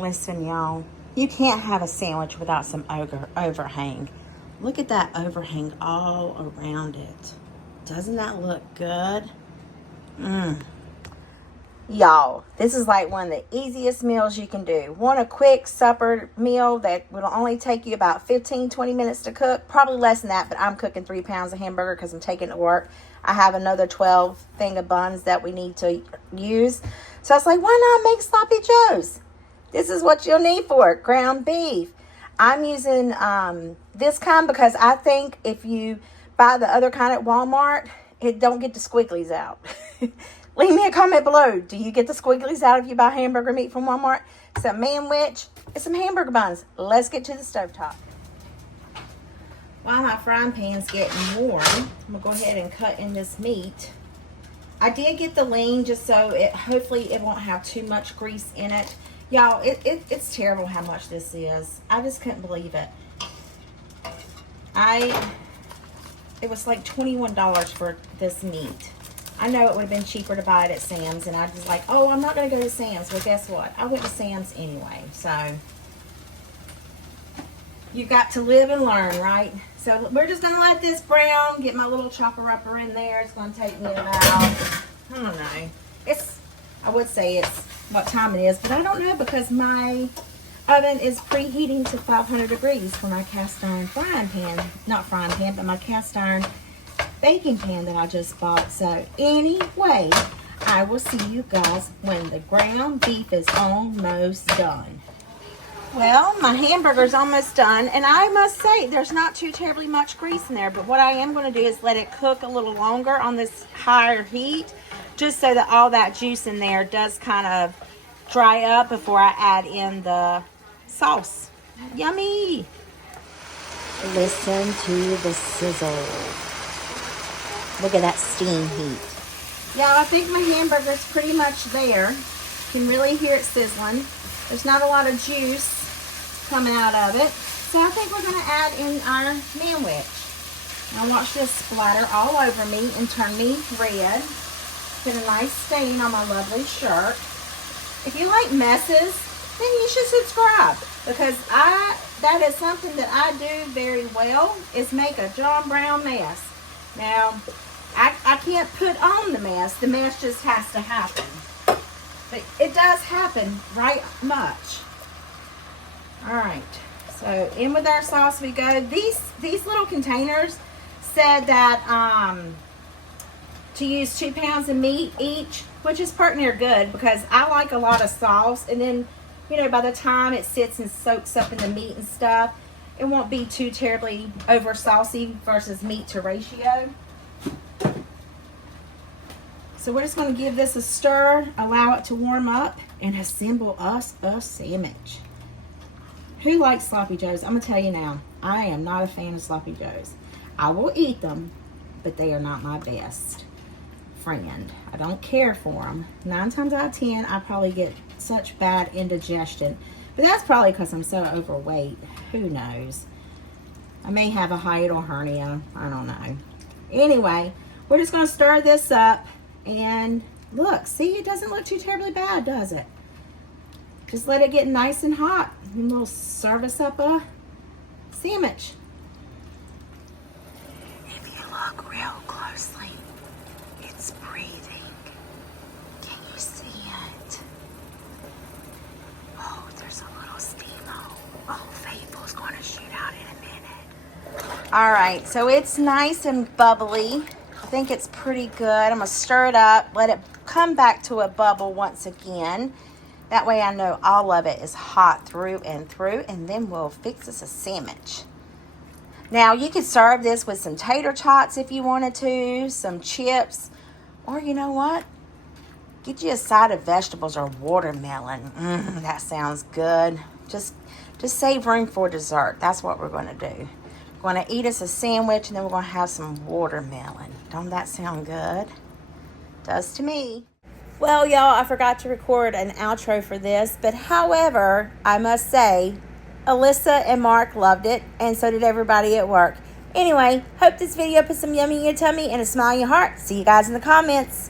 Listen, y'all, you can't have a sandwich without some overhang. Look at that overhang all around it. Doesn't that look good? Y'all, this is like one of the easiest meals you can do. Want a quick supper meal that will only take you about 15-20 minutes to cook? Probably less than that, but I'm cooking 3 pounds of hamburger because I'm taking it to work. I have another 12 thing of buns that we need to use. So I was like, why not make sloppy joes? This is what you'll need for it. Ground beef. I'm using this kind because I think if you buy the other kind at Walmart, it don't get the squigglies out. Leave me a comment below. Do you get the squigglies out if you buy hamburger meat from Walmart? Some Manwich and some hamburger buns. Let's get to the stovetop. While my frying pan's getting warm, I'm going to go ahead and cut in this meat. I did get the lean just so hopefully it won't have too much grease in it. Y'all, it's terrible how much this is. I just couldn't believe it. It was like $21 for this meat. I know it would have been cheaper to buy it at Sam's, and I was like, oh, I'm not going to go to Sam's. Well, guess what? I went to Sam's anyway, so you got to live and learn, right? So we're just going to let this brown, get my little chopper upper in there. It's going to take me about, I don't know. I would say it's what time it is, but I don't know because my oven is preheating to 500 degrees for my cast iron frying pan. Not frying pan, but my cast iron baking pan that I just bought. So anyway, I will see you guys when the ground beef is almost done. Well, my hamburger's almost done, and I must say there's not too terribly much grease in there, but what I am going to do is let it cook a little longer on this higher heat, just so that all that juice in there does kind of dry up before I add in the sauce. Yummy! Listen to the sizzle. Look at that steam heat. Yeah, I think my hamburger's pretty much there. You can really hear it sizzling. There's not a lot of juice coming out of it. So I think we're going to add in our Manwich. Now watch this splatter all over me and turn me red. Get a nice stain on my lovely shirt. If you like messes, then you should subscribe. Because that is something that I do very well, is make a John Brown mess. Now, I can't put on the mess. The mess just has to happen. But it does happen right much. Alright. So, in with our sauce we go. These little containers said that to use 2 pounds of meat each, which is part near good because I like a lot of sauce. And then, you know, by the time it sits and soaks up in the meat and stuff, it won't be too terribly over saucy versus meat to ratio. So we're just going to give this a stir, allow it to warm up, and assemble us a sandwich. Who likes sloppy joes? I'm going to tell you now, I am not a fan of sloppy joes. I will eat them, but they are not my best friend. I don't care for them. 9 times out of 10, I probably get such bad indigestion. But that's probably because I'm so overweight. Who knows? I may have a hiatal hernia. I don't know. Anyway, we're just going to stir this up. And look, see, it doesn't look too terribly bad, does it? Just let it get nice and hot, and we'll serve us up a sandwich. If you look real closely, it's breathing. Can you see it? Oh, there's a little steam hole. Oh, Faithful's going to shoot out in a minute. All right, so it's nice and bubbly. I think it's pretty good. I'm going to stir it up, let it come back to a bubble once again. That way I know all of it is hot through, and then we'll fix us a sandwich. Now, you could serve this with some tater tots if you wanted to, some chips, or you know what? Get you a side of vegetables or watermelon. That sounds good. Just save room for dessert. That's what we're going to do. We're going to eat us a sandwich, and then we're going to have some watermelon. Don't that sound good? Does to me. Well, y'all, I forgot to record an outro for this, but however, I must say, Alyssa and Mark loved it, and so did everybody at work. Anyway, hope this video put some yummy in your tummy and a smile in your heart. See you guys in the comments.